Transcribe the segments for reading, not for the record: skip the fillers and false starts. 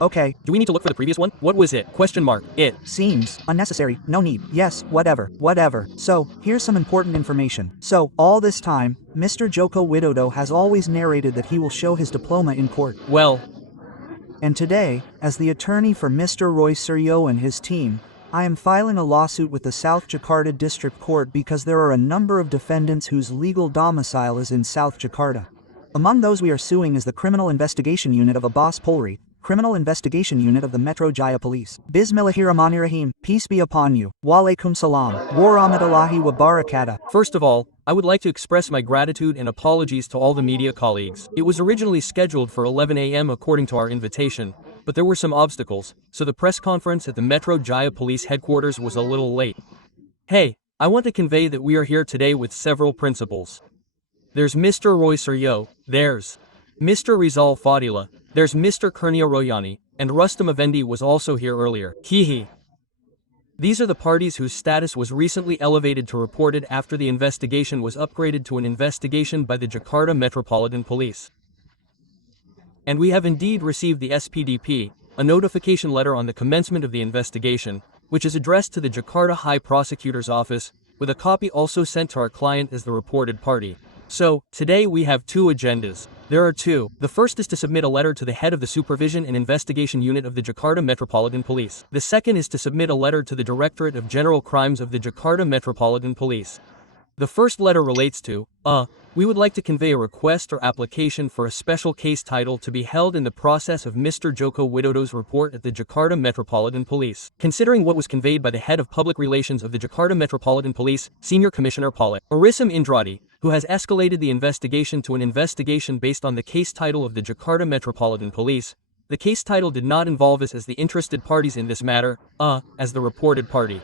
Okay. Do we need to look for the previous one? What was it? Question mark. It. Seems unnecessary. No need. Yes, whatever. So, here's some important information. So, all this time, Mr. Joko Widodo has always narrated that he will show his diploma in court. Well. And today, as the attorney for Mr. Roy Suryo and his team, I am filing a lawsuit with the South Jakarta District Court because there are a number of defendants whose legal domicile is in South Jakarta. Among those we are suing is the Criminal Investigation Unit of Abbas Polri, Criminal Investigation Unit of the Metro Jaya Police. Bismillahirrahmanirrahim, peace be upon you. Walaikum salam. Warahmatullahi wabarakatuh. First of all, I would like to express my gratitude and apologies to all the media colleagues. It was originally scheduled for 11 a.m. according to our invitation, but there were some obstacles, so the press conference at the Metro Jaya Police headquarters was a little late. Hey, I want to convey that we are here today with several principals. There's Mr. Roy Suryo, there's Mr. Rizal Fadila, there's Mr. Kurnia Royani, and Rustam Effendi was also here earlier. Hehe. These are the parties whose status was recently elevated to reported after the investigation was upgraded to an investigation by the Jakarta Metropolitan Police. And we have indeed received the SPDP, a notification letter on the commencement of the investigation, which is addressed to the Jakarta High Prosecutor's Office, with a copy also sent to our client as the reported party. So, today we have two agendas. There are two. The first is to submit a letter to the head of the Supervision and Investigation Unit of the Jakarta Metropolitan Police. The second is to submit a letter to the Directorate of General Crimes of the Jakarta Metropolitan Police. The first letter relates to, we would like to convey a request or application for a special case title to be held in the process of Mr. Joko Widodo's report at the Jakarta Metropolitan Police. Considering what was conveyed by the head of public relations of the Jakarta Metropolitan Police, Senior Commissioner Polit Arisam Indradi, who has escalated the investigation to an investigation based on the case title of the Jakarta Metropolitan Police, the case title did not involve us as the interested parties in this matter, as the reported party.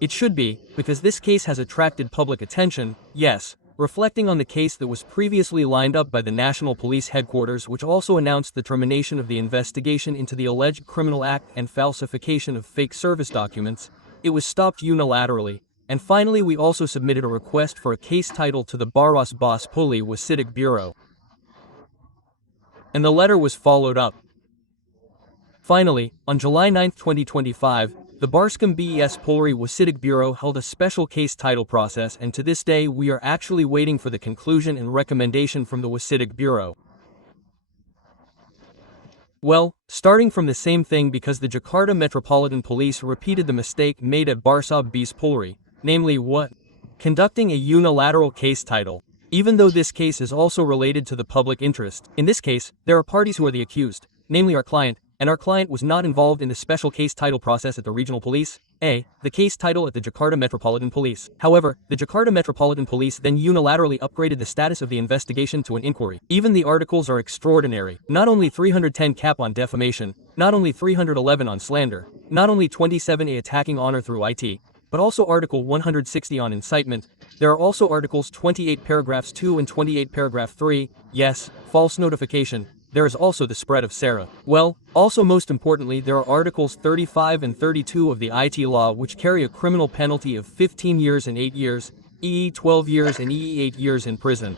It should be, because this case has attracted public attention, yes, reflecting on the case that was previously lined up by the National Police Headquarters, which also announced the termination of the investigation into the alleged criminal act and falsification of fake service documents. It was stopped unilaterally. And finally, we also submitted a request for a case title to the Baros Bas Poli Wasidik Bureau. And the letter was followed up. Finally, on July 9, 2025, the Barskam BES Polri Wasidik Bureau held a special case title process, and to this day we are actually waiting for the conclusion and recommendation from the Wasidik Bureau. Well, starting from the same thing, because the Jakarta Metropolitan Police repeated the mistake made at Barsab BES Polri, namely what? Conducting a unilateral case title. Even though this case is also related to the public interest, in this case, there are parties who are the accused, namely our client, and our client was not involved in the special case title process at the regional police, the case title at the Jakarta Metropolitan Police. However, the Jakarta Metropolitan Police then unilaterally upgraded the status of the investigation to an inquiry. Even the articles are extraordinary. Not only 310 cap on defamation, not only 311 on slander, not only 27A attacking honor through IT, but also Article 160 on incitement. There are also Articles 28 paragraphs 2 and 28 paragraph 3, yes, false notification. There is also the spread of Sarah. Well, also most importantly, there are Articles 35 and 32 of the IT law, which carry a criminal penalty of 15 years and 8 years, EE 12 years and EE 8 years in prison.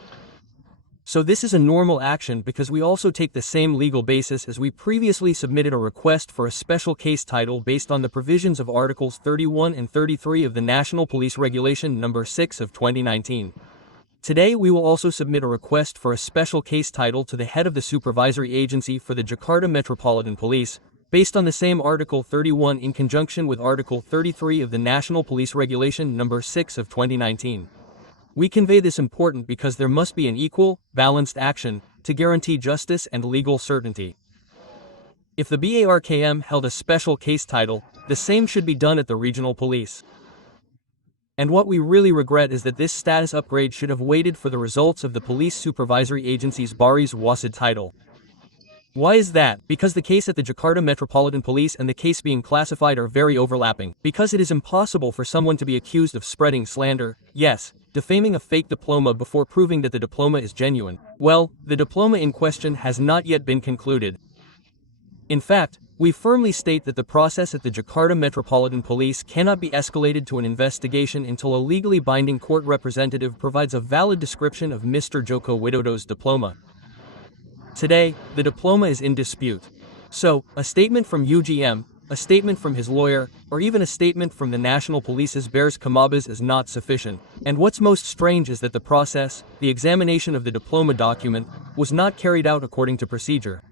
So this is a normal action because we also take the same legal basis as we previously submitted a request for a special case title based on the provisions of Articles 31 and 33 of the National Police Regulation No. 6 of 2019. Today we will also submit a request for a special case title to the head of the supervisory agency for the Jakarta Metropolitan Police, based on the same Article 31 in conjunction with Article 33 of the National Police Regulation No. 6 of 2019. We convey this important because there must be an equal, balanced action to guarantee justice and legal certainty. If the BARKM held a special case title, the same should be done at the regional police. And what we really regret is that this status upgrade should have waited for the results of the police supervisory agency's Baris Wasid title. Why is that? Because the case at the Jakarta Metropolitan Police and the case being classified are very overlapping. Because it is impossible for someone to be accused of spreading slander, yes, defaming a fake diploma before proving that the diploma is genuine. Well, the diploma in question has not yet been concluded. In fact, we firmly state that the process at the Jakarta Metropolitan Police cannot be escalated to an investigation until a legally binding court representative provides a valid description of Mr. Joko Widodo's diploma. Today, the diploma is in dispute. So, a statement from UGM, a statement from his lawyer, or even a statement from the National Police's Bears Kamabas is not sufficient. And what's most strange is that the process, the examination of the diploma document, was not carried out according to procedure.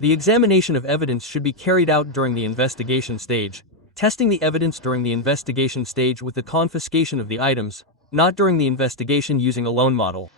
The examination of evidence should be carried out during the investigation stage, testing the evidence during the investigation stage with the confiscation of the items, not during the investigation using a loan model.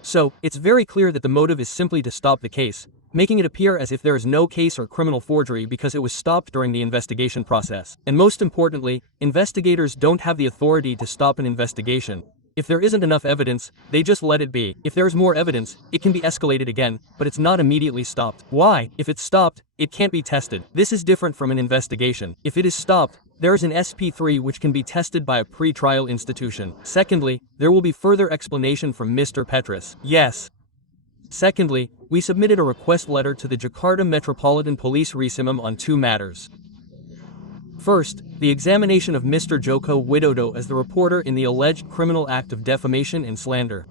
So, it's very clear that the motive is simply to stop the case, making it appear as if there is no case or criminal forgery because it was stopped during the investigation process. And most importantly, investigators don't have the authority to stop an investigation. If there isn't enough evidence, they just let it be. If there is more evidence, it can be escalated again, but it's not immediately stopped. Why? If it's stopped, it can't be tested. This is different from an investigation. If it is stopped, there is an SP3 which can be tested by a pre-trial institution. Secondly, there will be further explanation from Mr. Petrus. Yes. Secondly, we submitted a request letter to the Jakarta Metropolitan Police Resimum on two matters. First, the examination of Mr. Joko Widodo as the reporter in the alleged criminal act of defamation and slander.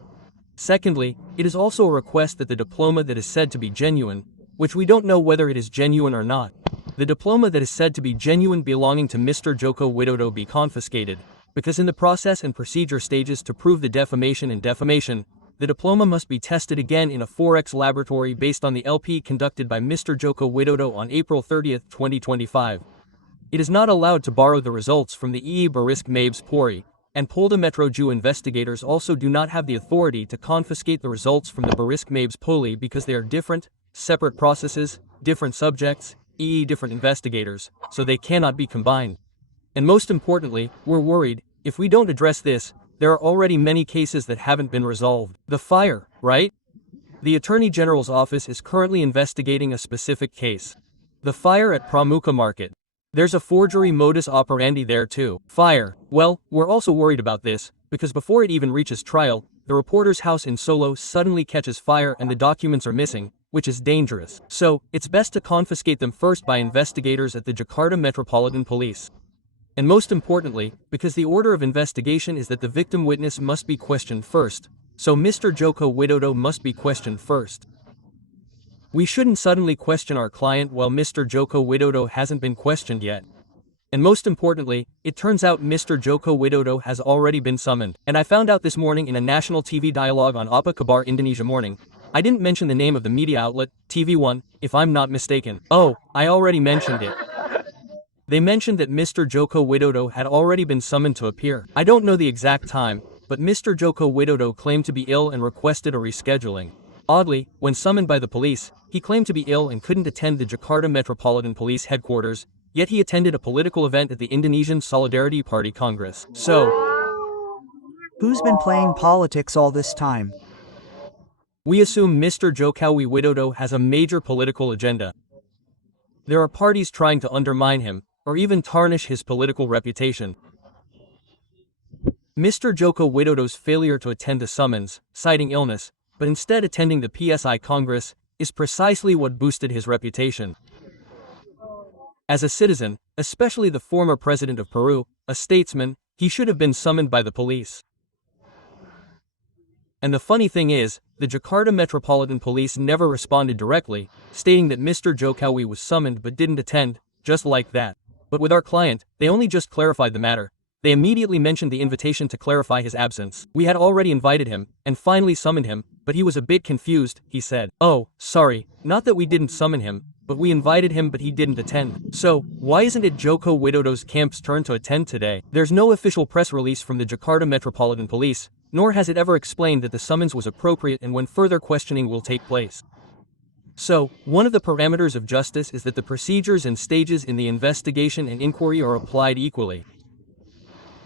Secondly, it is also a request that the diploma that is said to be genuine, which we don't know whether it is genuine or not, the diploma that is said to be genuine belonging to Mr. Joko Widodo be confiscated, because in the process and procedure stages to prove the defamation and defamation, the diploma must be tested again in a 4X laboratory based on the LP conducted by Mr. Joko Widodo on April 30, 2025. It is not allowed to borrow the results from the Barisk Mabes Polri, and Polda Metro Jaya investigators also do not have the authority to confiscate the results from the Barisk Mabes Polri because they are different, separate processes, different subjects, different investigators, so they cannot be combined. And most importantly, we're worried, if we don't address this, there are already many cases that haven't been resolved. The fire, right? The Attorney General's office is currently investigating a specific case. The fire at Pramuka Market. There's a forgery modus operandi there too. Fire. Well, we're also worried about this, because before it even reaches trial, the reporter's house in Solo suddenly catches fire and the documents are missing, which is dangerous. So, it's best to confiscate them first by investigators at the Jakarta Metropolitan Police. And most importantly, because the order of investigation is that the victim witness must be questioned first, so Mr. Joko Widodo must be questioned first. We shouldn't suddenly question our client while Mr. Joko Widodo hasn't been questioned yet. And most importantly, it turns out Mr. Joko Widodo has already been summoned. And I found out this morning in a national TV dialogue on Apa Kabar Indonesia Morning. I didn't mention the name of the media outlet, TV1, if I'm not mistaken. Oh, I already mentioned it. They mentioned that Mr. Joko Widodo had already been summoned to appear. I don't know the exact time, but Mr. Joko Widodo claimed to be ill and requested a rescheduling. Oddly, when summoned by the police, he claimed to be ill and couldn't attend the Jakarta Metropolitan Police headquarters, yet he attended a political event at the Indonesian Solidarity Party Congress. So, who's been playing politics all this time? We assume Mr. Jokowi Widodo has a major political agenda. There are parties trying to undermine him, or even tarnish his political reputation. Mr. Joko Widodo's failure to attend the summons, citing illness, but instead attending the PSI Congress, is precisely what boosted his reputation. As a citizen, especially the former president of Peru, a statesman, he should have been summoned by the police. And the funny thing is, the Jakarta Metropolitan Police never responded directly, stating that Mr. Jokowi was summoned but didn't attend, just like that. But with our client, they only just clarified the matter. They immediately mentioned the invitation to clarify his absence. We had already invited him, and finally summoned him, but he was a bit confused, he said. Oh, sorry, not that we didn't summon him, but we invited him but he didn't attend. So, why isn't it Joko Widodo's camp's turn to attend today? There's no official press release from the Jakarta Metropolitan Police, nor has it ever explained that the summons was appropriate and when further questioning will take place. So, one of the parameters of justice is that the procedures and stages in the investigation and inquiry are applied equally.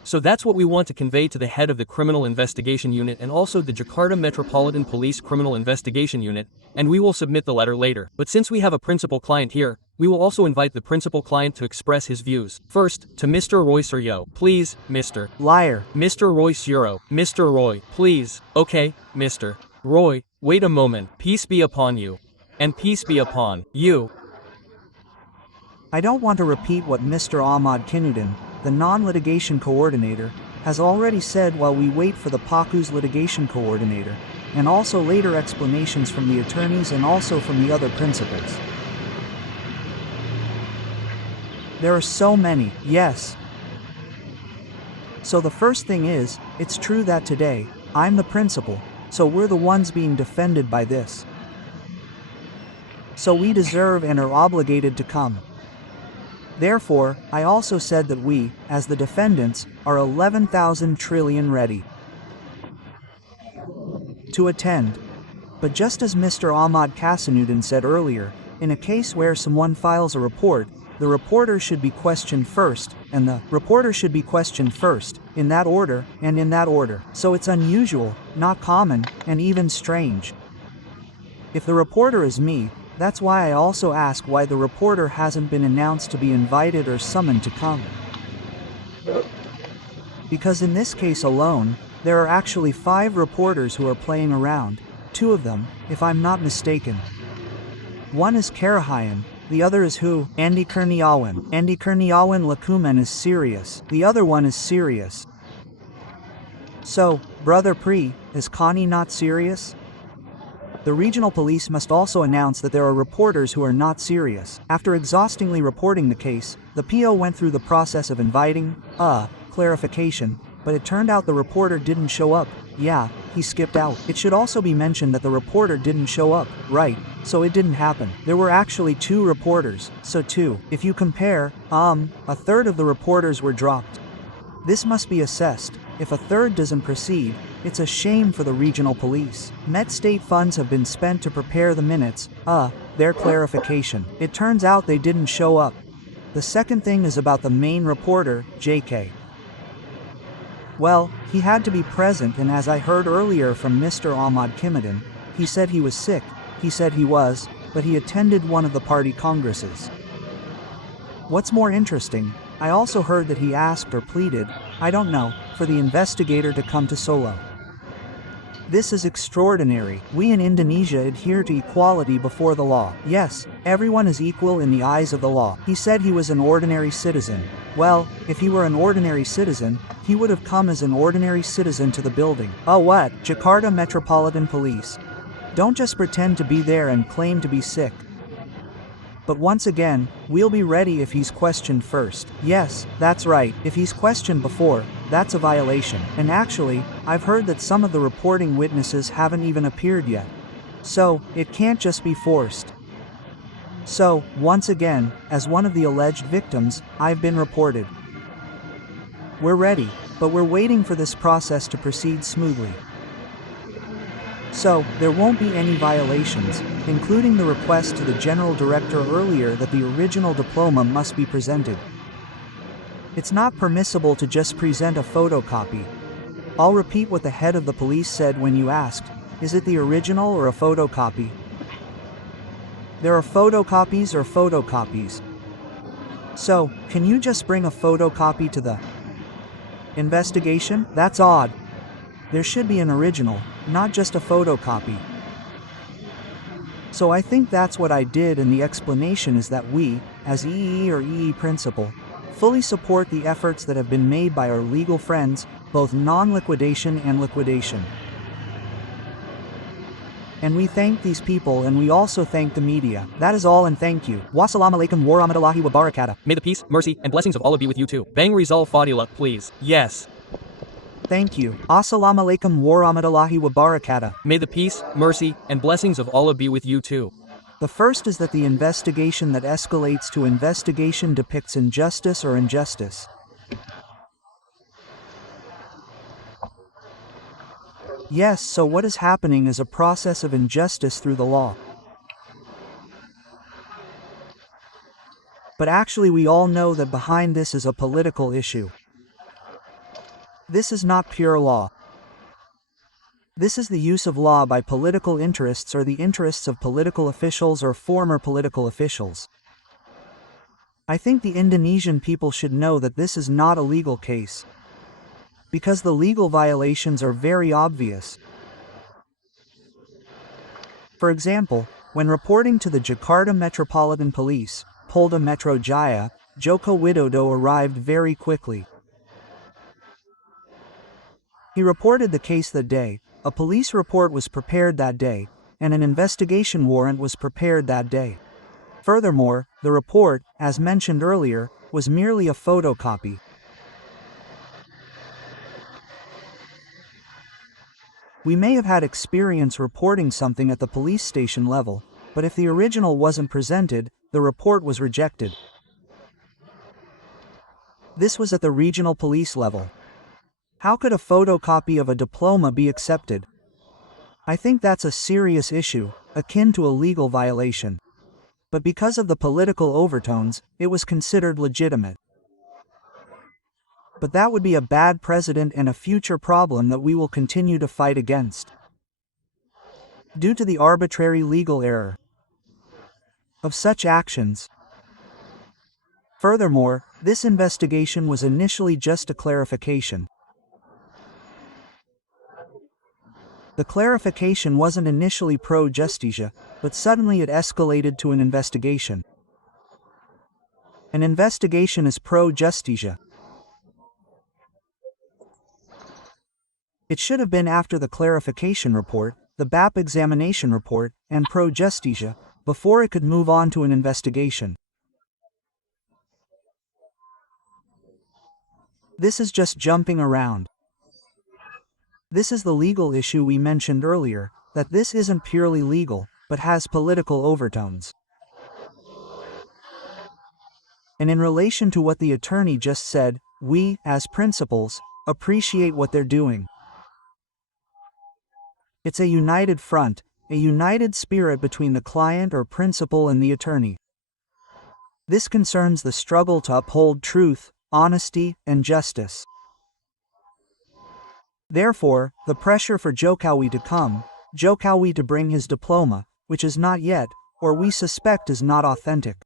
So that's what we want to convey to the head of the Criminal Investigation Unit and also the Jakarta Metropolitan Police Criminal Investigation Unit, and we will submit the letter later. But since we have a principal client here, we will also invite the principal client to express his views. First, to Mr. Roy Suryo. Please, Mr. Liar. Mr. Roy Suryo. Mr. Roy, please. Okay, Mr. Roy, wait a moment. Peace be upon you. And peace be upon you. I don't want to repeat what Mr. Ahmad Kinudan, the non-litigation coordinator, has already said while we wait for the PAKU's litigation coordinator, and also later explanations from the attorneys and also from the other principals. There are so many, yes. So the first thing is, it's true that today, I'm the principal, so we're the ones being defended by this. So we deserve and are obligated to come. Therefore, I also said that we, as the defendants, are 11,000 trillion ready to attend. But just as Mr. Ahmad Kasanuddin said earlier, in a case where someone files a report, the reporter should be questioned first, and the reporter should be questioned first, in that order, and in that order. So it's unusual, not common, and even strange. If the reporter is me, that's why I also ask why the reporter hasn't been announced to be invited or summoned to come. Because in this case alone, there are actually 5 reporters who are playing around, 2 of them, if I'm not mistaken. One is Karahayan, the other is who? Andy Kurniawan. Andy Kurniawan Lakuman is serious. The other one is serious. So, Brother Pri, is Connie not serious? The regional police must also announce that there are reporters who are not serious. After exhaustingly reporting the case, the PO went through the process of inviting, clarification, but it turned out the reporter didn't show up. Yeah, he skipped out. It should also be mentioned that the reporter didn't show up, right? So it didn't happen. There were actually 2 reporters, so 2. If you compare, a third of the reporters were dropped. This must be assessed. If a third doesn't proceed, it's a shame for the regional police. Met state funds have been spent to prepare the minutes, their clarification. It turns out they didn't show up. The second thing is about the main reporter, JK. Well, he had to be present, and as I heard earlier from Mr. Ahmad Kimadin, he said he was sick. He said he was, but he attended one of the party congresses. What's more interesting, I also heard that he asked or pleaded, I don't know, for the investigator to come to Solo. This is extraordinary. We in Indonesia adhere to equality before the law. Yes, everyone is equal in the eyes of the law. He said he was an ordinary citizen. Well, if he were an ordinary citizen, he would have come as an ordinary citizen to the building. Oh what? Jakarta Metropolitan Police. Don't just pretend to be there and claim to be sick. But once again, we'll be ready if he's questioned first. Yes, that's right, if he's questioned before, that's a violation. And actually, I've heard that some of the reporting witnesses haven't even appeared yet. So, it can't just be forced. So, once again, as one of the alleged victims, I've been reported. We're ready, but we're waiting for this process to proceed smoothly. So, there won't be any violations, including the request to the General Director earlier that the original diploma must be presented. It's not permissible to just present a photocopy. I'll repeat what the head of the police said when you asked, is it the original or a photocopy? There are photocopies or photocopies. So, can you just bring a photocopy to the investigation? That's odd. There should be an original, not just a photocopy. So I think that's what I did, and the explanation is that we, as EE or EE principal, fully support the efforts that have been made by our legal friends, both non-liquidation and liquidation. And we thank these people, and we also thank the media. That is all, and thank you. Wassalamu alaikum warahmatullahi wabarakatuh. May the peace, mercy, and blessings of Allah be with you too. Bang Rizal Fadila, please. Yes. Thank you. Assalamu alaikum warahmatullahi wabarakatuh. May the peace, mercy, and blessings of Allah be with you too. The first is that the investigation that escalates to investigation depicts injustice or injustice. Yes, so what is happening is a process of injustice through the law. But actually we all know that behind this is a political issue. This is not pure law. This is the use of law by political interests or the interests of political officials or former political officials. I think the Indonesian people should know that this is not a legal case, because the legal violations are very obvious. For example, when reporting to the Jakarta Metropolitan Police, Polda Metro Jaya, Joko Widodo arrived very quickly. He reported the case that day, a police report was prepared that day, and an investigation warrant was prepared that day. Furthermore, the report, as mentioned earlier, was merely a photocopy. We may have had experience reporting something at the police station level, but if the original wasn't presented, the report was rejected. This was at the regional police level. How could a photocopy of a diploma be accepted? I think that's a serious issue, akin to a legal violation. But because of the political overtones, it was considered legitimate. But that would be a bad precedent and a future problem that we will continue to fight against. Due to the arbitrary legal error of such actions. Furthermore, this investigation was initially just a clarification. The clarification wasn't initially pro justicia, but suddenly it escalated to an investigation. An investigation is pro justicia. It should have been after the clarification report, the BAP examination report, and pro justicia, before it could move on to an investigation. This is just jumping around. This is the legal issue we mentioned earlier, that this isn't purely legal, but has political overtones. And in relation to what the attorney just said, we, as principals, appreciate what they're doing. It's a united front, a united spirit between the client or principal and the attorney. This concerns the struggle to uphold truth, honesty, and justice. Therefore, the pressure for JOKOWI to come, JOKOWI to bring his diploma, which is not yet, or we suspect is not authentic,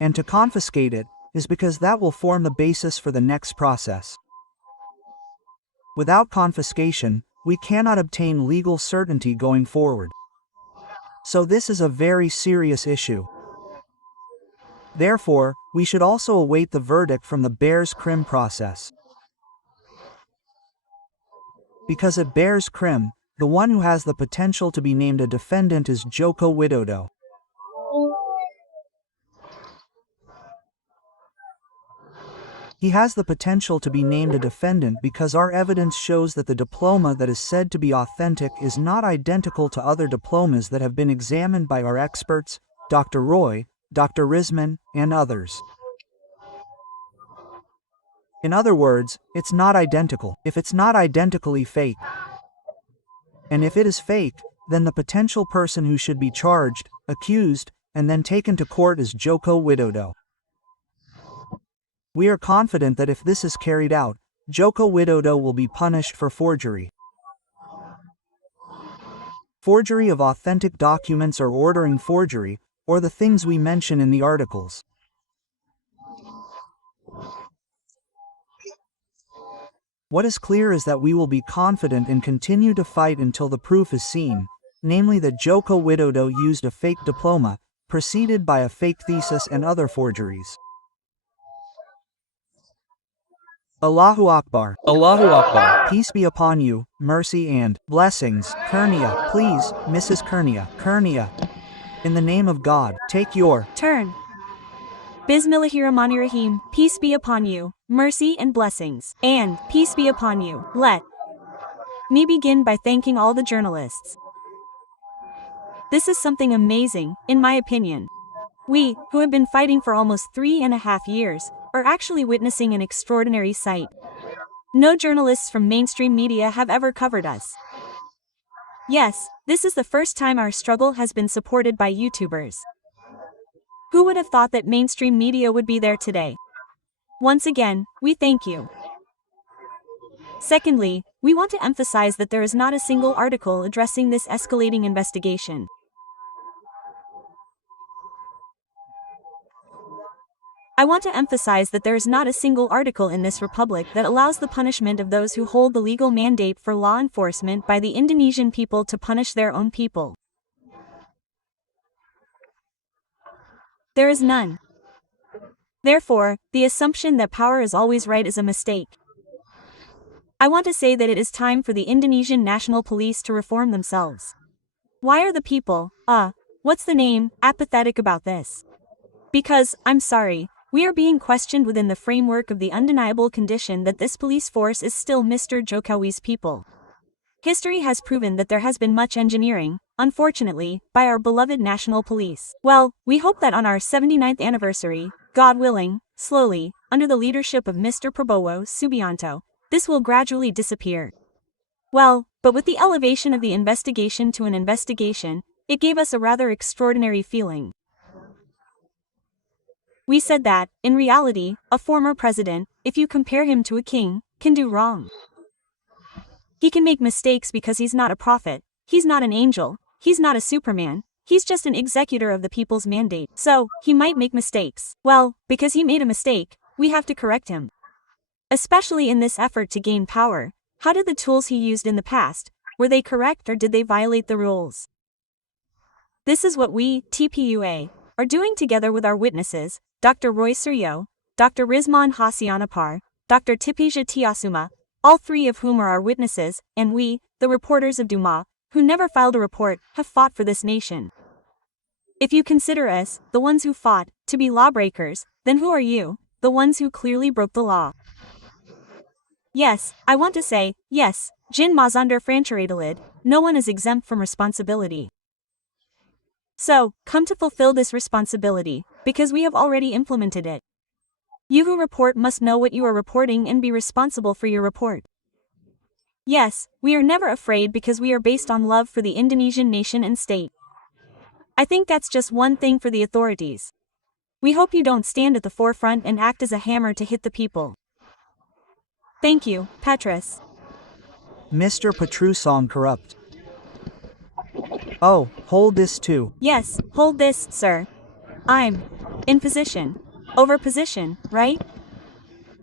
and to confiscate it, is because that will form the basis for the next process. Without confiscation, we cannot obtain legal certainty going forward. So this is a very serious issue. Therefore, we should also await the verdict from the bears crim process. Because at bears crim, the one who has the potential to be named a defendant is Joko Widodo. He has the potential to be named a defendant because our evidence shows that the diploma that is said to be authentic is not identical to other diplomas that have been examined by our experts, Dr. Roy, Dr. Rizman, and others. In other words, it's not identical. If it's not identically fake, and if it is fake, then the potential person who should be charged, accused, and then taken to court is Joko Widodo. We are confident that if this is carried out, Joko Widodo will be punished for forgery. Forgery of authentic documents or ordering forgery, or the things we mention in the articles. What is clear is that we will be confident and continue to fight until the proof is seen, namely that Joko Widodo used a fake diploma, preceded by a fake thesis and other forgeries. Allahu Akbar. Allahu Akbar. Peace be upon you, mercy and blessings. Kurnia, please, Mrs. Kurnia. Kurnia. In the name of God, take your turn. Bismillahirrahmanirrahim. Peace be upon you, mercy and blessings. And peace be upon you. Let me begin by thanking all the journalists. This is something amazing, in my opinion. We, who have been fighting for almost 3.5 years, are actually witnessing an extraordinary sight. No journalists from mainstream media have ever covered us. Yes, this is the first time our struggle has been supported by YouTubers. Who would have thought that mainstream media would be there today? Once again, we thank you. Secondly, we want to emphasize that there is not a single article addressing this escalating investigation. I want to emphasize that there is not a single article in this republic that allows the punishment of those who hold the legal mandate for law enforcement by the Indonesian people to punish their own people. There is none. Therefore, the assumption that power is always right is a mistake. I want to say that it is time for the Indonesian National Police to reform themselves. Why are the people, apathetic about this? Because, I'm sorry, we are being questioned within the framework of the undeniable condition that this police force is still Mr. Jokowi's people. History has proven that there has been much engineering, unfortunately, by our beloved national police. Well, we hope that on our 79th anniversary, God willing, slowly, under the leadership of Mr. Prabowo Subianto, this will gradually disappear. Well, but with the elevation of the investigation to an investigation, it gave us a rather extraordinary feeling. We said that, in reality, a former president, if you compare him to a king, can do wrong. He can make mistakes because he's not a prophet, he's not an angel, he's not a Superman, he's just an executor of the people's mandate. So, he might make mistakes. Well, because he made a mistake, we have to correct him. Especially in this effort to gain power, how did the tools he used in the past, were they correct or did they violate the rules? This is what we, TPUA, are doing together with our witnesses, Dr. Roy Suryo, Dr. Rizman Hassanapar, Dr. Tipija Tiasuma, all three of whom are our witnesses, and we, the reporters of Duma, who never filed a report, have fought for this nation. If you consider us, the ones who fought, to be lawbreakers, then who are you, the ones who clearly broke the law? Yes, I want to say, yes, Jin Mazandar Francharadalid, no one is exempt from responsibility. So, come to fulfill this responsibility, because we have already implemented it. You who report must know what you are reporting and be responsible for your report. Yes, we are never afraid because we are based on love for the Indonesian nation and state. I think that's just one thing for the authorities. We hope you don't stand at the forefront and act as a hammer to hit the people. Thank you, Petrus. Mr. Petrusong corrupt. Oh, hold this too. Yes, hold this, sir. I'm in position. Over position, right?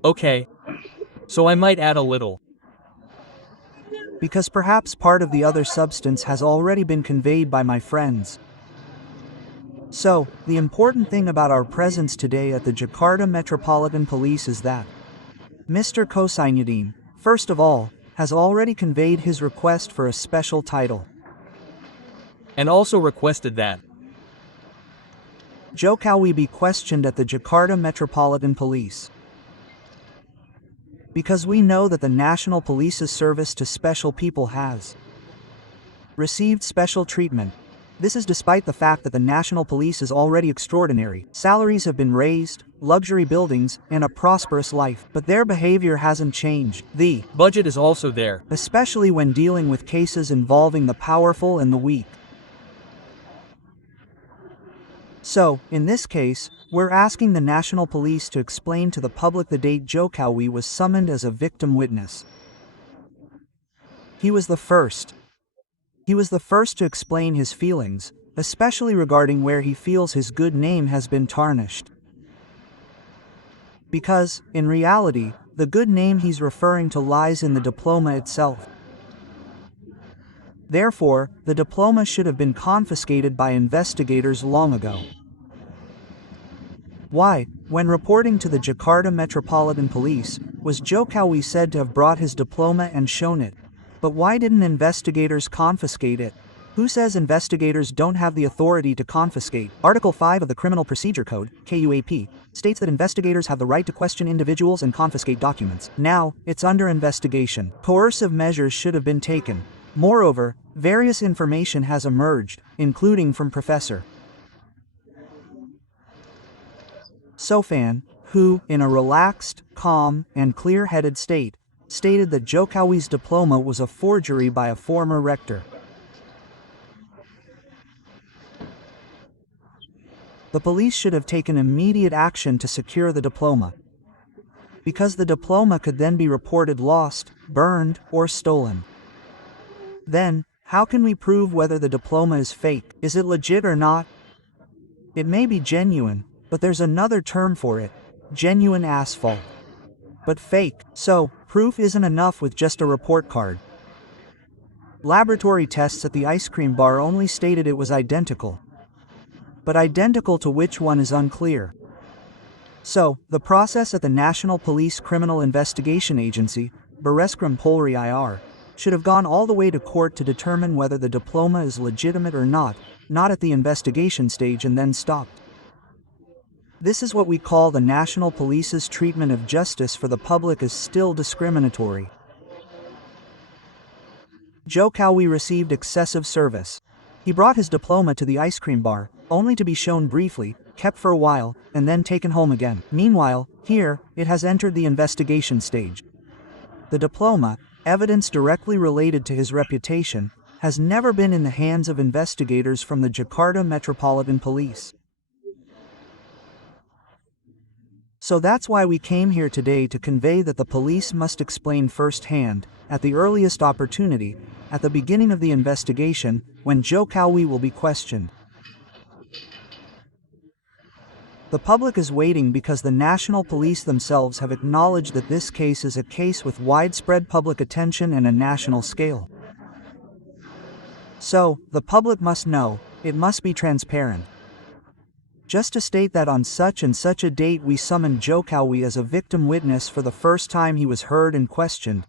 Okay. So I might add a little. Because perhaps part of the other substance has already been conveyed by my friends. So, the important thing about our presence today at the Jakarta Metropolitan Police is that Mr. Kosainuddin, first of all, has already conveyed his request for a special title. And also requested that Jokowi be questioned at the Jakarta Metropolitan Police. Because we know that the National Police's service to special people has received special treatment. This is despite the fact that the National Police is already extraordinary. Salaries have been raised, luxury buildings, and a prosperous life. But their behavior hasn't changed. The budget is also there. Especially when dealing with cases involving the powerful and the weak. So, in this case, we're asking the National Police to explain to the public the date Jokowi was summoned as a victim witness. He was the first. He was the first to explain his feelings, especially regarding where he feels his good name has been tarnished. Because, in reality, the good name he's referring to lies in the diploma itself. Therefore, the diploma should have been confiscated by investigators long ago. Why, when reporting to the Jakarta Metropolitan Police, was Jokowi said to have brought his diploma and shown it? But why didn't investigators confiscate it? Who says investigators don't have the authority to confiscate? Article 5 of the Criminal Procedure Code, KUAP, states that investigators have the right to question individuals and confiscate documents. Now, it's under investigation. Coercive measures should have been taken. Moreover, various information has emerged, including from Professor Sofan, who, in a relaxed, calm, and clear-headed state, stated that Jokowi's diploma was a forgery by a former rector. The police should have taken immediate action to secure the diploma, because the diploma could then be reported lost, burned, or stolen. Then, how can we prove whether the diploma is fake? Is it legit or not? It may be genuine, but there's another term for it, genuine asphalt. But fake, so, proof isn't enough with just a report card. Laboratory tests at the ice cream bar only stated it was identical. But identical to which one is unclear. So, the process at the National Police Criminal Investigation Agency, Bareskrim Polri IR, should have gone all the way to court to determine whether the diploma is legitimate or not at the investigation stage and then stopped. This is what we call the national police's treatment of justice for the public is still discriminatory. Jokowi received excessive service. He brought his diploma to the ice cream bar, only to be shown briefly, kept for a while, and then taken home again. Meanwhile, here, it has entered the investigation stage. The diploma, evidence directly related to his reputation, has never been in the hands of investigators from the Jakarta Metropolitan Police. So that's why we came here today to convey that the police must explain firsthand, at the earliest opportunity, at the beginning of the investigation, when Jokowi will be questioned. The public is waiting because the national police themselves have acknowledged that this case is a case with widespread public attention and a national scale. So, the public must know, it must be transparent. Just to state that on such and such a date we summoned Jokowi as a victim witness for the first time he was heard and questioned.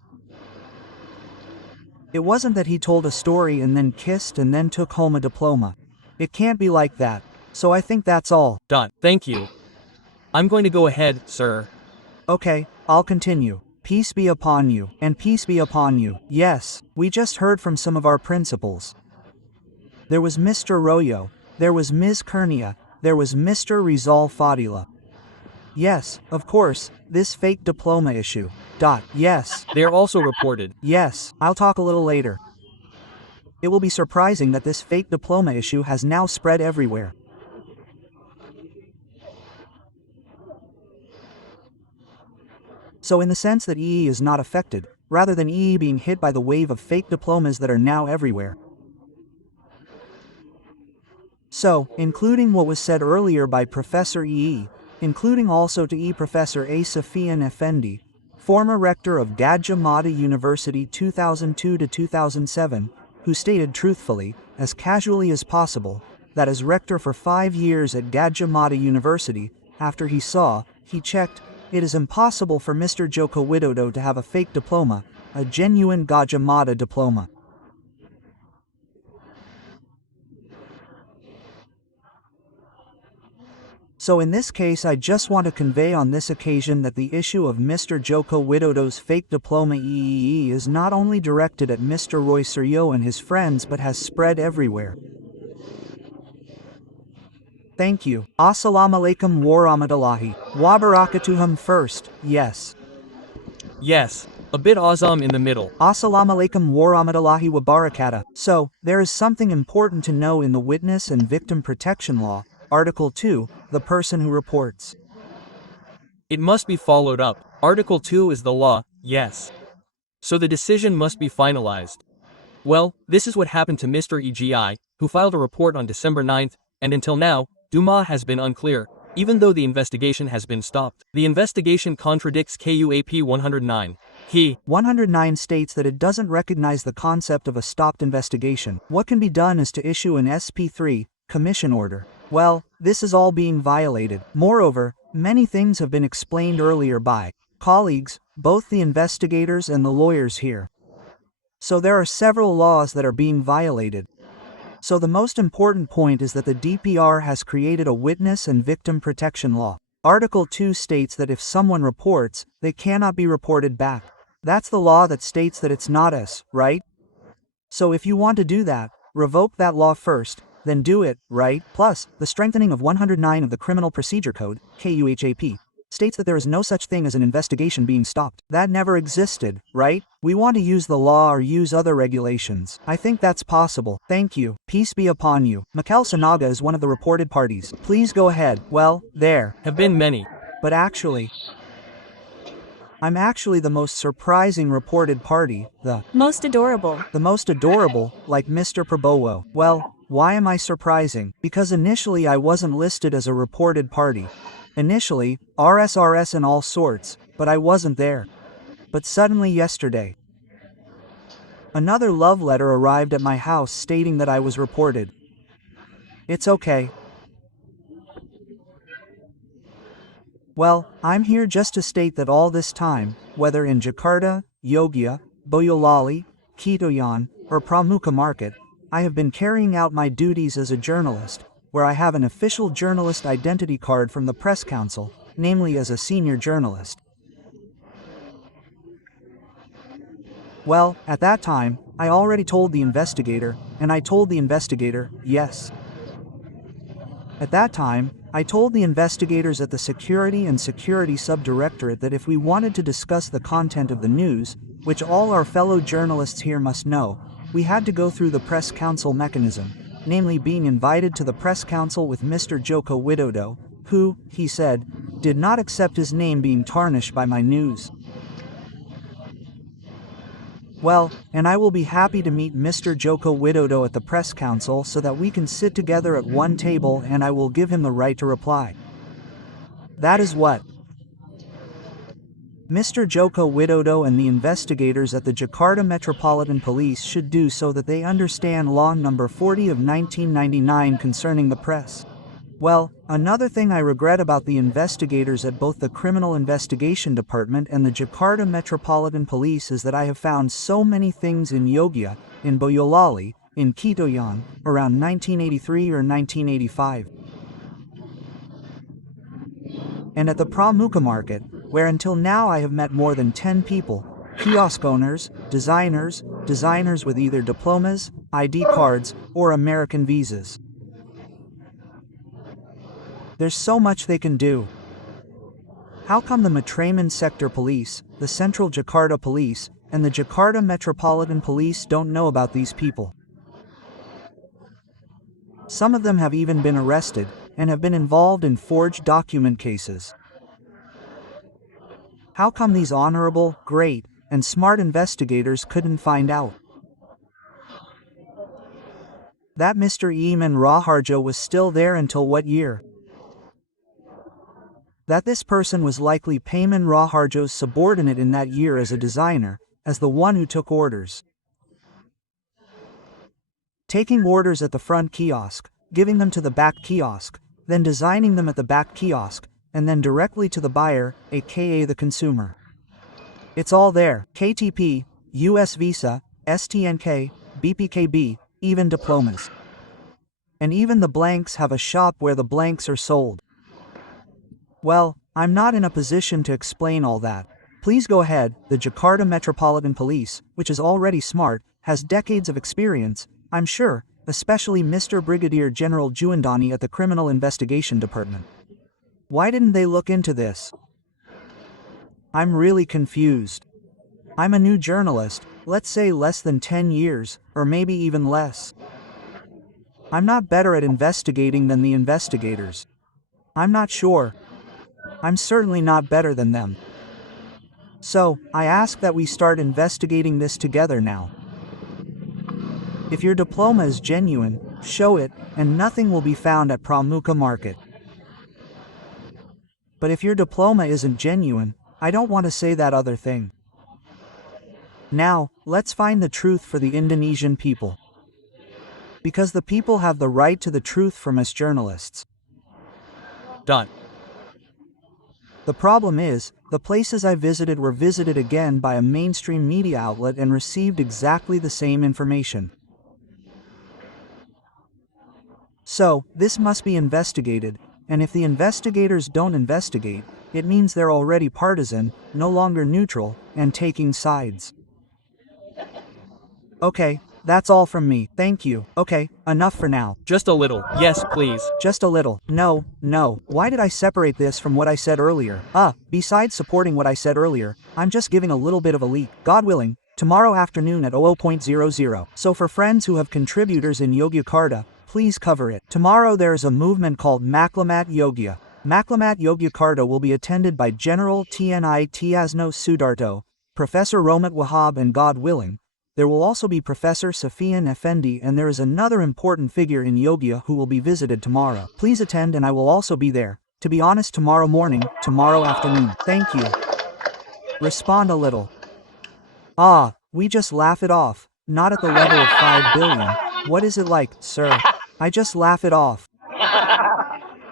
It wasn't that he told a story and then kissed and then took home a diploma. It can't be like that. So I think that's all. Thank you. I'm going to go ahead, sir. Okay, I'll continue. Peace be upon you, and peace be upon you. Yes, we just heard from some of our principals. There was Mr. Royo, there was Ms. Kurnia, there was Mr. Rizal Fadila. Yes, of course, this fake diploma issue. Yes. They are also reported. Yes, I'll talk a little later. It will be surprising that this fake diploma issue has now spread everywhere. So in the sense that EE is not affected, rather than EE being hit by the wave of fake diplomas that are now everywhere. So, including what was said earlier by Professor EE, including also to Professor A. Safian Effendi, former rector of Gadjah Mada University 2002 to 2007, who stated truthfully, as casually as possible, that as rector for 5 years at Gadjah Mada University, after he checked, it is impossible for Mr. Joko Widodo to have a fake diploma, a genuine Gadjah Mada diploma. So in this case I just want to convey on this occasion that the issue of Mr. Joko Widodo's fake diploma EEE is not only directed at Mr. Roy Suryo and his friends but has spread everywhere. Thank you. Assalamualaikum warahmatullahi wabarakatuhum first, yes. Yes, a bit awesome in the middle. Assalamualaikum warahmatullahi wabarakatuh. So, there is something important to know in the Witness and Victim Protection Law, Article 2, the person who reports. It must be followed up. Article 2 is the law, yes. So the decision must be finalized. Well, this is what happened to Mr. EGI, who filed a report on December 9th, and until now, Duma has been unclear, even though the investigation has been stopped. The investigation contradicts KUAP 109. 109 states that it doesn't recognize the concept of a stopped investigation. What can be done is to issue an SP3, commission order. Well, this is all being violated. Moreover, many things have been explained earlier by colleagues, both the investigators and the lawyers here. So there are several laws that are being violated. So the most important point is that the DPR has created a witness and victim protection law. Article 2 states that if someone reports, they cannot be reported back. That's the law that states that it's not us, right? So if you want to do that, revoke that law first, then do it, right? Plus, the strengthening of 109 of the Criminal Procedure Code, KUHAP, states that there is no such thing as an investigation being stopped. That never existed, right? We want to use the law or use other regulations. I think that's possible. Thank you. Peace be upon you. Mikel Sanaga is one of the reported parties. Please go ahead. Well, there have been many. But actually, I'm actually the most surprising reported party, the most adorable, like Mr. Prabowo. Well, why am I surprising? Because initially I wasn't listed as a reported party. Initially, RSRS and all sorts, but I wasn't there. But suddenly yesterday, another love letter arrived at my house stating that I was reported. It's okay. Well, I'm here just to state that all this time, whether in Jakarta, Yogyakarta, Boyolali, Ketoyan, or Pramuka Market, I have been carrying out my duties as a journalist, where I have an official journalist identity card from the press council, namely as a senior journalist. Well, at that time, I already told the investigator, and I told the investigator, yes. At that time, I told the investigators at the Security and Security Subdirectorate that if we wanted to discuss the content of the news, which all our fellow journalists here must know, we had to go through the press council mechanism, namely being invited to the press council with Mr. Joko Widodo, who, he said, did not accept his name being tarnished by my news. Well, and I will be happy to meet Mr. Joko Widodo at the press council so that we can sit together at one table and I will give him the right to reply. That is what Mr. Joko Widodo and the investigators at the Jakarta Metropolitan Police should do so that they understand Law Number 40 of 1999 concerning the press. Well, another thing I regret about the investigators at both the Criminal Investigation Department and the Jakarta Metropolitan Police is that I have found so many things in Yogyakarta, in Boyolali, in Kitoyan, around 1983 or 1985. And at the Pramuka Market, where until now I have met more than 10 people, kiosk owners, designers with either diplomas, ID cards, or American visas. There's so much they can do. How come the Matraman Sector Police, the Central Jakarta Police, and the Jakarta Metropolitan Police don't know about these people? Some of them have even been arrested, and have been involved in forged document cases. How come these honorable, great, and smart investigators couldn't find out that Mr. Eamon Raharjo was still there until what year? That this person was likely Payman Raharjo's subordinate in that year as a designer, as the one who took orders. Taking orders at the front kiosk, giving them to the back kiosk, then designing them at the back kiosk, and then directly to the buyer, aka the consumer. It's all there: KTP, US Visa, STNK, BPKB, even diplomas. And even the blanks have a shop where the blanks are sold. Well, I'm not in a position to explain all that. Please go ahead. The Jakarta Metropolitan Police, which is already smart, has decades of experience, I'm sure, especially Mr. Brigadier General Juandani at the Criminal Investigation Department. Why didn't they look into this? I'm really confused. I'm a new journalist, let's say less than 10 years, or maybe even less. I'm not better at investigating than the investigators. I'm not sure. I'm certainly not better than them. So, I ask that we start investigating this together now. If your diploma is genuine, show it, and nothing will be found at Pramuka Market. But if your diploma isn't genuine, I don't want to say that other thing. Now, let's find the truth for the Indonesian people. Because the people have the right to the truth from us journalists. The problem is, the places I visited were visited again by a mainstream media outlet and received exactly the same information. So, this must be investigated, and if the investigators don't investigate, it means they're already partisan, no longer neutral, and taking sides. Okay, that's all from me, thank you. Okay, enough for now. Just a little, yes please. Just a little. No. Why did I separate this from what I said earlier? Besides supporting what I said earlier, I'm just giving a little bit of a leak. God willing, tomorrow afternoon at 00:00. So for friends who have contributors in Yogyakarta, please cover it. Tomorrow there is a movement called Maklamat Yogya. Maklamat Yogyakarta will be attended by General TNI Tiasno Sudarto, Professor Romat Wahab, and God willing, there will also be Professor Safian Effendi, and there is another important figure in Yogya who will be visited tomorrow. Please attend and I will also be there. To be honest, tomorrow morning, tomorrow afternoon. Thank you. Respond a little. We just laugh it off. Not at the level of 5 billion. What is it like, sir? I just laugh it off.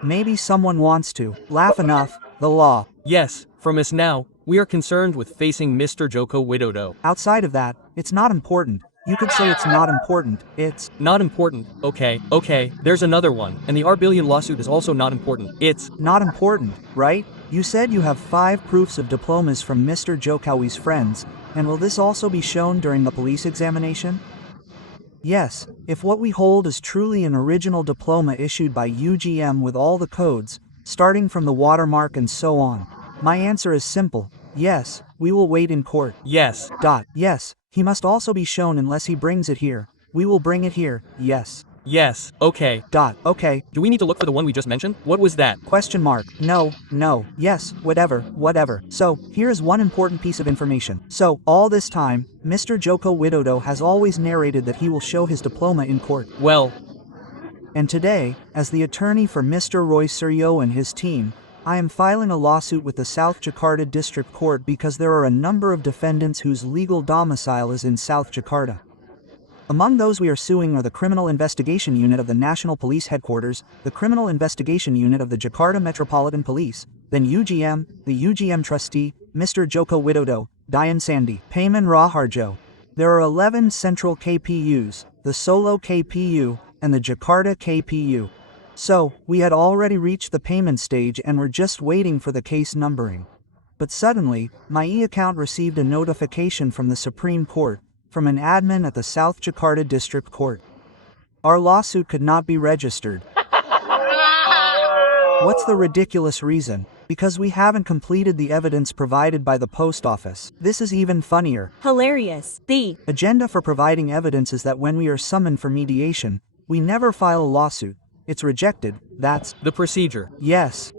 Maybe someone wants to. Laugh enough. The law. Yes, from us now, we are concerned with facing Mr. Joko Widodo. Outside of that, it's not important. You could say it's not important, it's Not important. Okay, there's another one. And the R-billion lawsuit is also not important. It's not important, right? You said you have 5 proofs of diplomas from Mr. Jokowi's friends, and will this also be shown during the police examination? Yes, if what we hold is truly an original diploma issued by UGM with all the codes, starting from the watermark and so on. My answer is simple. Yes, we will wait in court. yes. Yes, he must also be shown unless he brings it here. We will bring it here, yes. Yes, okay. Okay. Do we need to look for the one we just mentioned? What was that? Question mark. No, yes, whatever. So, here is one important piece of information. So, all this time, Mr. Joko Widodo has always narrated that he will show his diploma in court. Well, And today, as the attorney for Mr. Roy Suryo and his team, I am filing a lawsuit with the South Jakarta District Court because there are a number of defendants whose legal domicile is in South Jakarta. Among those we are suing are the Criminal Investigation Unit of the National Police Headquarters, the Criminal Investigation Unit of the Jakarta Metropolitan Police, then UGM, the UGM trustee, Mr. Joko Widodo, Dian Sandi, Payman Raharjo. There are 11 central KPUs, the Solo KPU, and the Jakarta KPU. So, we had already reached the payment stage and were just waiting for the case numbering. But suddenly, my e-account received a notification from the Supreme Court, from an admin at the South Jakarta District Court. Our lawsuit could not be registered. What's the ridiculous reason? Because we haven't completed the evidence provided by the post office. This is even funnier. Hilarious. The agenda for providing evidence is that when we are summoned for mediation, we never file a lawsuit. It's rejected, that's the procedure. Yes.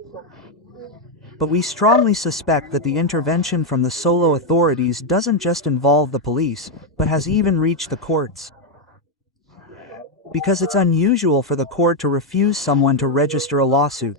But we strongly suspect that the intervention from the Solo authorities doesn't just involve the police, but has even reached the courts. Because it's unusual for the court to refuse someone to register a lawsuit.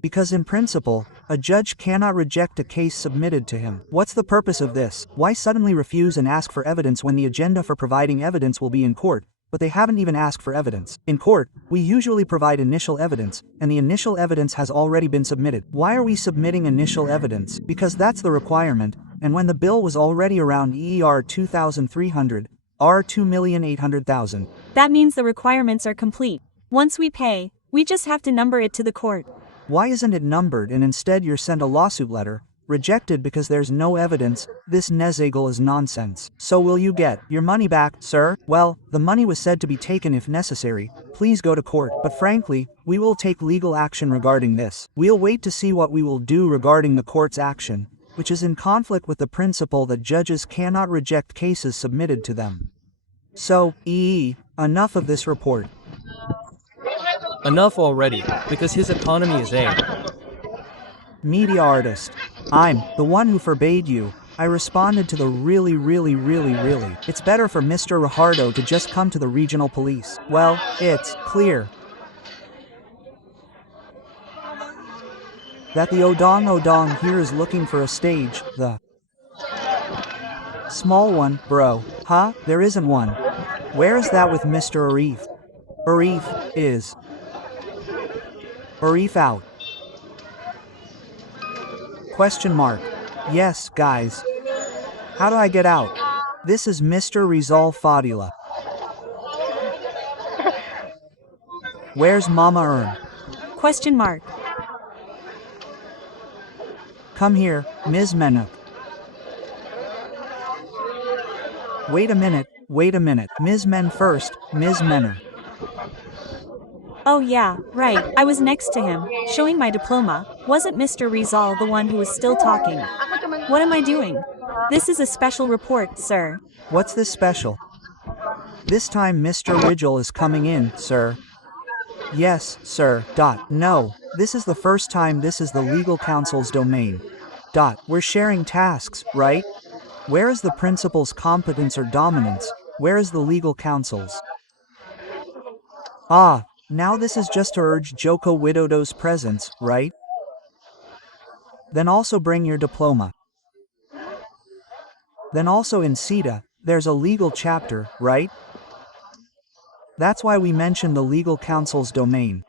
Because in principle, a judge cannot reject a case submitted to him. What's the purpose of this? Why suddenly refuse and ask for evidence when the agenda for providing evidence will be in court, but they haven't even asked for evidence? In court, we usually provide initial evidence, and the initial evidence has already been submitted. Why are we submitting initial evidence? Because that's the requirement, and when the bill was already around ER 2,300, R 2,800,000. that means the requirements are complete. Once we pay, we just have to number it to the court. Why isn't it numbered and instead you're sent a lawsuit letter, rejected because there's no evidence? This Nezagel is nonsense. So will you get your money back, sir? Well, the money was said to be taken if necessary. Please go to court. But frankly, we will take legal action regarding this. We'll wait to see what we will do regarding the court's action, which is in conflict with the principle that judges cannot reject cases submitted to them. So, enough of this report. Enough already, because his economy is a media artist. I'm the one who forbade you. I responded to the really. It's better for Mr. Rahardo to just come to the regional police. Well, it's clear that the Odong here is looking for a stage, the small one, bro. Huh? There isn't one. Where is that with Mr. Arif? Arif out. Question mark. Yes, guys. How do I get out? This is Mr. Rizal Fadila. Where's Mama Ern? Question mark. Come here, Ms. Menuk. Wait a minute. Ms. Men first, Ms. Menor. Oh yeah, right, I was next to him, showing my diploma. Wasn't Mr. Rizal the one who was still talking? What am I doing? This is a special report, sir. What's this special? This time Mr. Rizal is coming in, sir. Yes, sir. No, this is the first time this is the legal counsel's domain. We're sharing tasks, right? Where is the principal's competence or dominance? Where is the legal counsel's? Now this is just to urge Joko Widodo's presence, right? Then also bring your diploma. Then also in CETA, there's a legal chapter, right? That's why we mentioned the legal counsel's domain.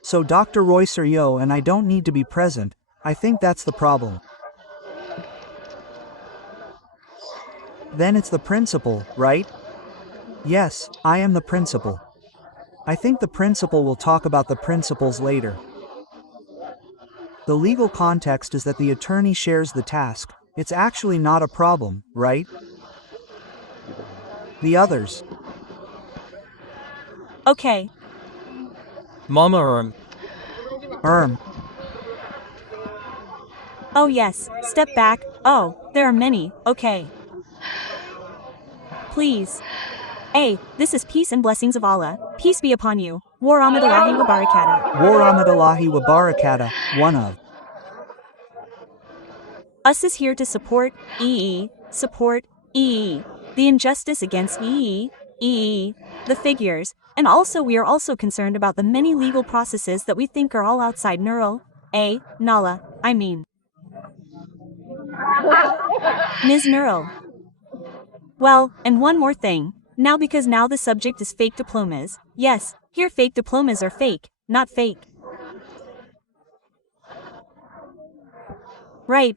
So Dr. Roy Suryo and I don't need to be present. I think that's the problem. Then it's the principal, right? Yes, I am the principal. I think the principal will talk about the principals later. The legal context is that the attorney shares the task. It's actually not a problem, right? The others. Okay. Mama Erm. Oh yes, step back. Oh, there are many, okay. Please. A, this is peace and blessings of Allah. Peace be upon you. Wa rahmatullahi wa barakatuh. Wa rahmatullahi wa barakatuh, one of. Us is here to support support the injustice against the figures, and also we are also concerned about the many legal processes that we think are all outside Nala, I mean. Ms. Neural. Well, and one more thing, now because now the subject is fake diplomas, yes, here fake diplomas are fake, not fake. Right,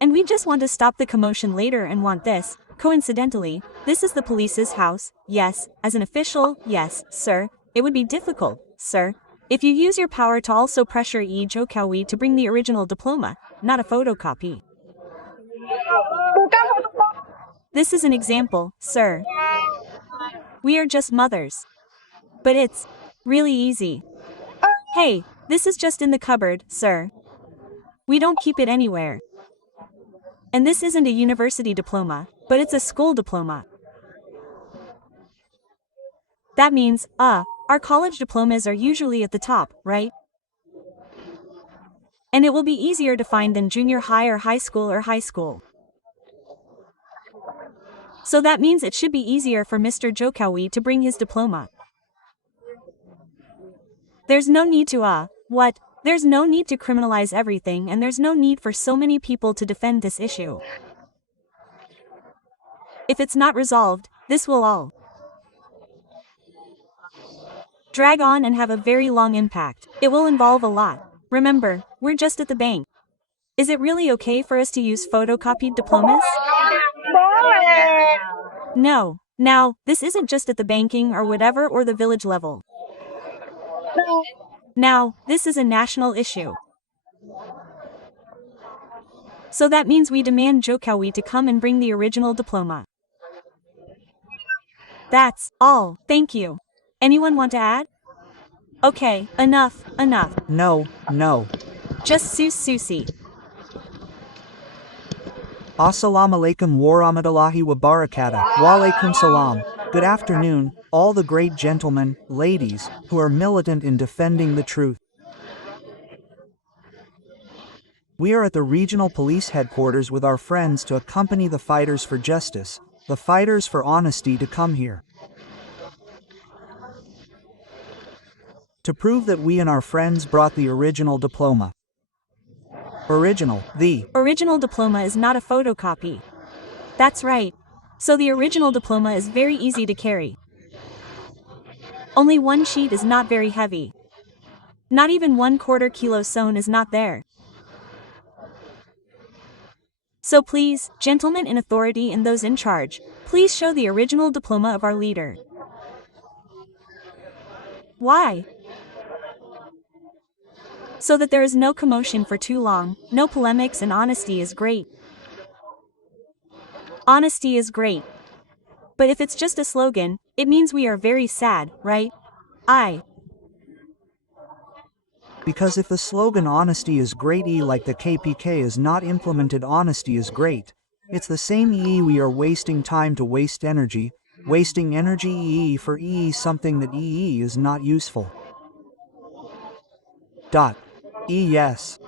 and we just want to stop the commotion later and want this. Coincidentally, this is the police's house, yes, as an official, yes, sir, it would be difficult, sir, if you use your power to also pressure JOKOWI to bring the original diploma, not a photocopy. This is an example, sir. We are just mothers. But it's really easy. Hey, this is just in the cupboard, sir. We don't keep it anywhere. And this isn't a university diploma, but it's a school diploma. That means, our college diplomas are usually at the top, right? And it will be easier to find than junior high or high school. So that means it should be easier for Mr. JOKOWI to bring his diploma. There's no need to, There's no need to criminalize everything, and there's no need for so many people to defend this issue. If it's not resolved, this will all drag on and have a very long impact. It will involve a lot. Remember, we're just at the bank. Is it really okay for us to use photocopied diplomas? No. Now, this isn't just at the banking or whatever or the village level. Now, this is a national issue. So that means we demand JOKOWI to come and bring the original diploma. That's all. Thank you. Anyone want to add? Okay, enough. No. Just Susi. Assalamu alaikum wa rahmatullahi wa barakatuh. Wa alaikum salam. Good afternoon, all the great gentlemen, ladies, who are militant in defending the truth. We are at the regional police headquarters with our friends to accompany the fighters for justice, the fighters for honesty to come here. To prove that we and our friends brought the original diploma. The original diploma is not a photocopy. That's right. So the original diploma is very easy to carry. Only one sheet is not very heavy. Not even 1/4 kilo sewn is not there. So please, gentlemen in authority and those in charge, please show the original diploma of our leader. Why? So that there is no commotion for too long, no polemics, and honesty is great. Honesty is great. But if it's just a slogan, it means we are very sad, right? Because if the slogan honesty is great like the KPK is not implemented, honesty is great. It's the same we are wasting time to waste energy, wasting energy for something that is not useful. Yes.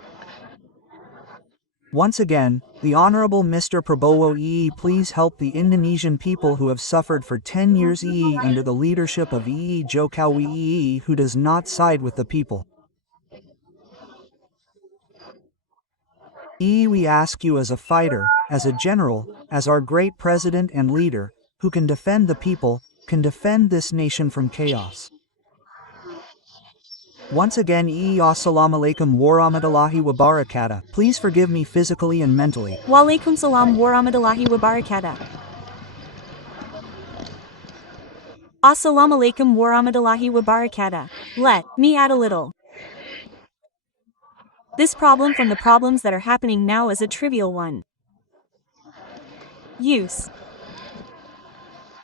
Once again, the Honorable Mr. Prabowo please help the Indonesian people who have suffered for 10 years under the leadership of JOKOWI who does not side with the people. We ask you as a fighter, as a general, as our great president and leader, who can defend the people, can defend this nation from chaos. Once again, assalamu alaikum wa rahmatullahi wa barakatuh. Please forgive me physically and mentally. Wa alaikum salam wa rahmatullahi wa barakatuh. Assalamualaikum warahmatullahi wabarakatuh. Let me add a little. This problem from the problems that are happening now is a trivial one. Use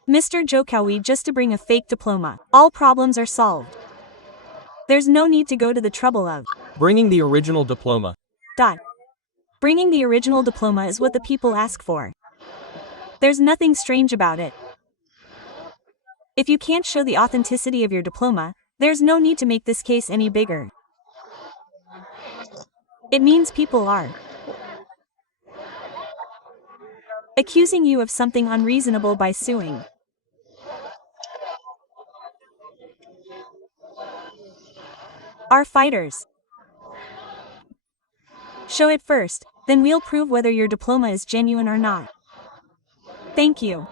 Mr. Jokowi just to bring a fake diploma. All problems are solved. There's no need to go to the trouble of Bringing the original diploma. Bringing the original diploma is what the people ask for. There's nothing strange about it. If you can't show the authenticity of your diploma, there's no need to make this case any bigger. It means people are accusing you of something unreasonable by suing. Are fighters. Show it first, then we'll prove whether your diploma is genuine or not. Thank you.